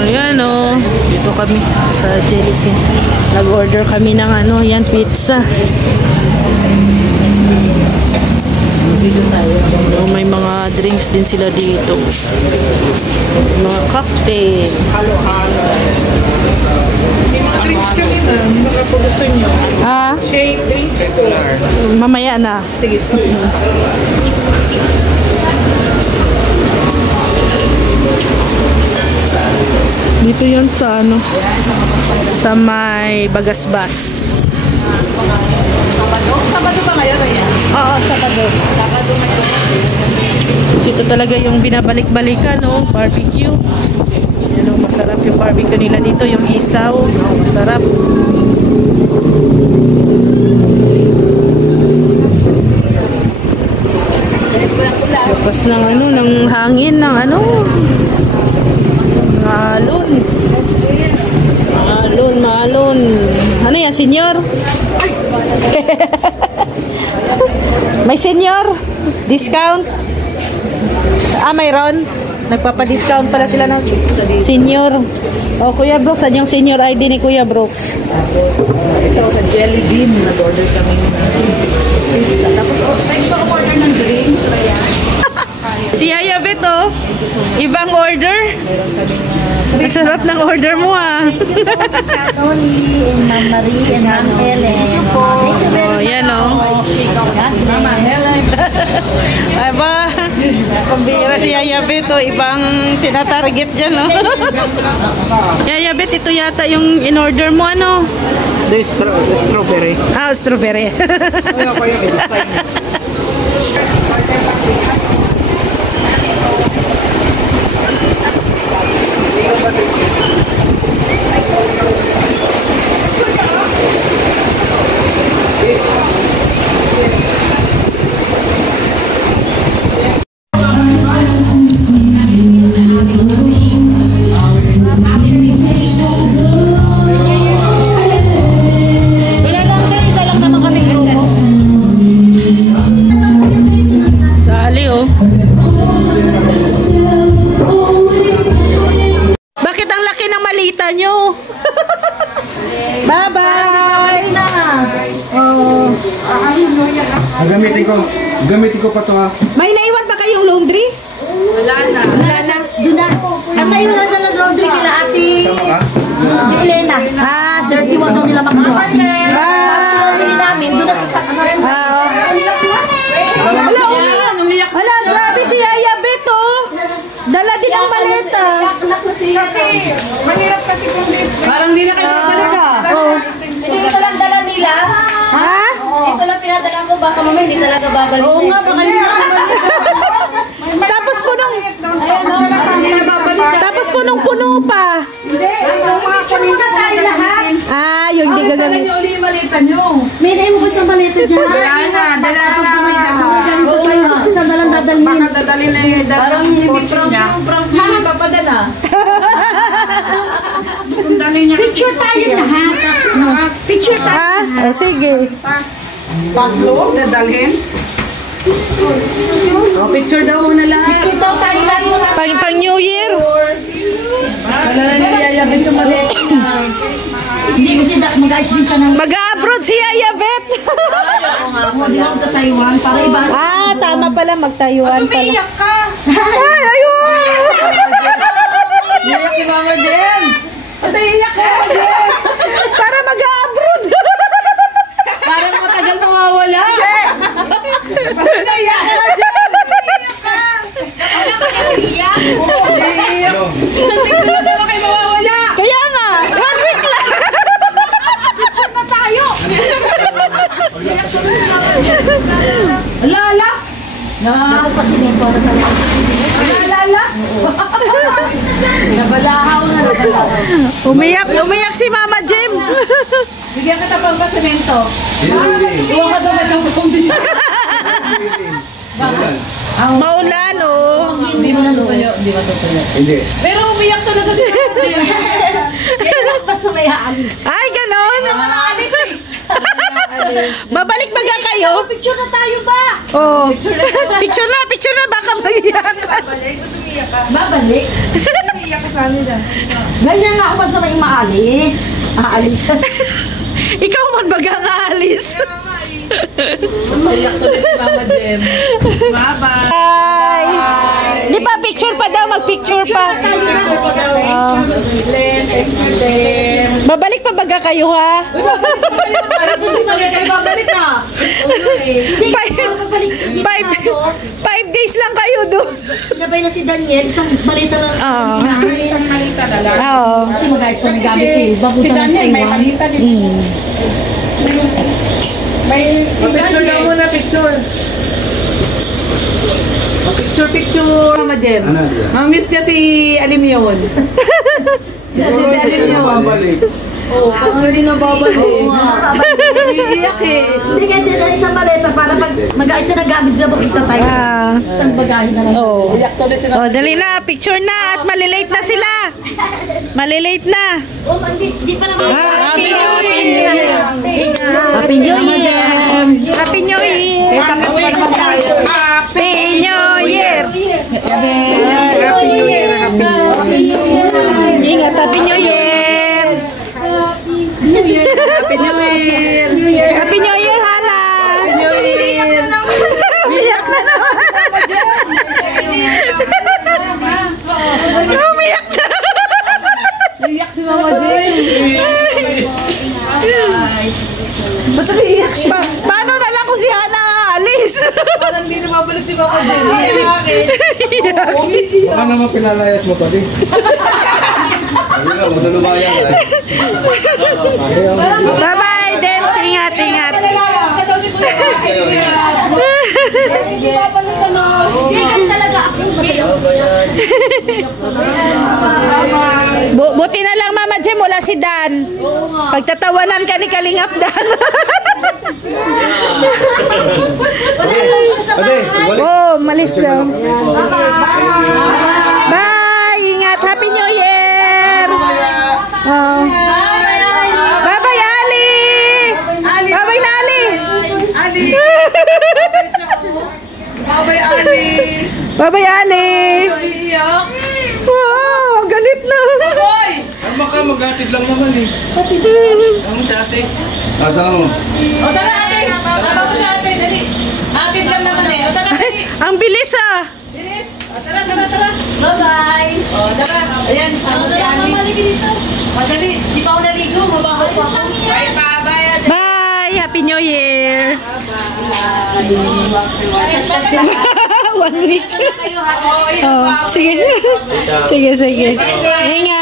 Ayan o. Dito kami sa Jellyfin. Nag-order kami ng ano, yan, pizza. So, may mga drinks din sila dito. Mga cocktail. May mga drinks kami na. Baka po gusto nyo. Ah? Shake drinks po. Mamaya na. Sige. Dito yun sa ano, sa may Bagasbas. Sabado ba ngayon? Oo, Sabado. Sabado ngayon. Ito talaga yung binabalik-balikan, no? Barbecue. Yan, no? Masarap yung barbecue nila dito, yung isaw. No? Masarap. Lakas ng ano, ng hangin, ng ano. Maalon. Ano yan, senyor? May senyor? Discount? Mayroon? Nagpapa-discount pala sila ng senior. O, Kuya Brooks, saan yung senior ID ni Kuya Brooks? Ito sa Jelly Bean. Nag-order kami ng pizza. Tapos, thanks for order ng drinks. Si Yaya Bet, oh. Ibang order. Masarap ng order mo, ah. Tony and Ma'am Marie and Ma'am Helen. Thank you very much. Yan, oh. Mama Helen. Ay ba? Pambira si Yaya Bet, oh. Ibang tinatarget dyan, oh. Yaya Bet, ito yata yung in-order mo, ano? The strawberry. Ah, strawberry. Bakit ang laki ng malita nyo? Bye-bye! Gamitin ko pa ito, ha. May naiwan ba kayong laundry? Wala na. Doon na. Ang ngayon na ng laundry kila ate Elena. 31 daw nila magawa. Laundry namin, doon na sa Wala, grabe si Yaya Bet, oh. Dala din ang maleta. Kasi, mahirap kasi kung parang di na kayo babalik, ha? Hindi ito lang dala nila. Ha? Ito lang pinadala mo, baka mamaya hindi talaga babalik. Oo nga, baka hindi na babalik. Tapos punong, Ayun, no? Hindi na babalik. tapos punong-puno pa. Hindi, picture muna tayo lahat. Ah, yung di Dala gagamit. niyo ulit yung malita niyo. May naimubos ng maleta dyan. Dala na namin lahat. Saan na lang dadalhin? Baka dadalhin na yung Parang hindi kotse prank niya. yung prank yung ipapadala. Kung dalhin niya. Picture tayo lahat. Picture tayo. Ha? Oh, sige. Tatlo, dadalhin. Picture daw na lahat. Picture daw tayo lahat. Pang New Year. Wala na niyayabit yung malita. Hindi kasi mag-ayos din siya ng Mag-abroad si Yaya Bet. model sa Taiwan para iba. Ah, tama pala, mag-Taiwan pala. Umiyak ka. Ay, ayun! Iyak si Mama Jen. Patay iyak ka, Mama Jen. Para mag-abroad. Parang matagal mawawala. Patay na iyak ka, Jen. Iyak ka. Ano ka nila iyak? Iyak. Isang tingin na naman kayo mawawala. Kaya nga, 1 week lang. Na tayo. Lala. Ako pa sinento na sa Lala. Nabalahaw na nabalahaw. Umiyak si Mama Jem. Bigyan ka tapang pa semento. Huwag ka dapat ng kumbin. Maulan, oh. Hindi mo natutuyo. Hindi matutuyo. Hindi. Pero umiyak talaga si Mama. basta may aalis. Ay, ganon. Naalis eh. Babalik baga kayo? Picture na tayo ba? Oh. Picture na, baka maiyak. Balik, umiyak ka. Babalik. Ganyan nga ako pag sabay maalis. Aalis. Ikaw man baga nga alis. Iyak ko din si Mama Jem. Bye-bye. Bye! Di pa, picture pa daw, mag-picture pa. Babalik pa baga kayo, ha? Babalik ka. 5 days lang kayo doon. Sinabay na si Daniel, isang balita lang. Oo. Isang malita na lang. Oo. Kasi guys, pa nagamit eh. Babutan ng Taiwan. Picture lang muna, picture. Picture. Mama Jem. Mamiss niya si Alimyon. Si Alimyon. Oo, hindi na babalik. Iiyak eh. Hindi kaya din ang isang maleta para pag mag-ayos na nagamit na bakita tayo. Isang bagahe na lang. Oh. Iyak to din si Oh, dali na, picture na at malilate na sila. Malilate na. Oh, di pa naman. Happy New Year. Happy New Year. Happy New Year. Happy New Year. Ingat, Happy New Year. Happy New Year. Happy New Year, Hana. New Year. Umiyak na naman. Umiyak na. Iyak si Mama Jem. Ba't naiiyak siya? Paano na lang kung si Hana alis? Parang hindi na babalik si Mama Jem. Baka naman pinalayas mo pa din. Ano na, huwag na lumayan. Bye-bye, Dance. Ingat, ingat. Hindi babalik ka na. Hindi talaga ako. Buti na lang, Mama Jem, wala si Dan. Pagtatawanan ka ni Kalingap Dan. Ate, wala. Oh, malis daw. Bye! Ingat! Happy New Year! Oh. Bye-bye, Ali! Bye-bye na, Ali! Ali. Bye-bye, Ali. Bye-bye, Ali! Iiyak. Wow, galit na. Hoy! Ang baka maghatid lang naman eh. Ano si ate? Kasama mo. O tara, ate. Tama mo siya, ate. Dali. Atid lang naman eh. O tara, dali. Ang bilis ah! Bilis. O tara, tara, tara. Bye-bye. O tara. Ayan, sama si Ali. O dali. Di pa ako naligo. Mabaho pa ako. Bye, pa. Bye, ate. Bye! Happy New Year! 1 week. Oh, sige. Sige, sige. Ingat.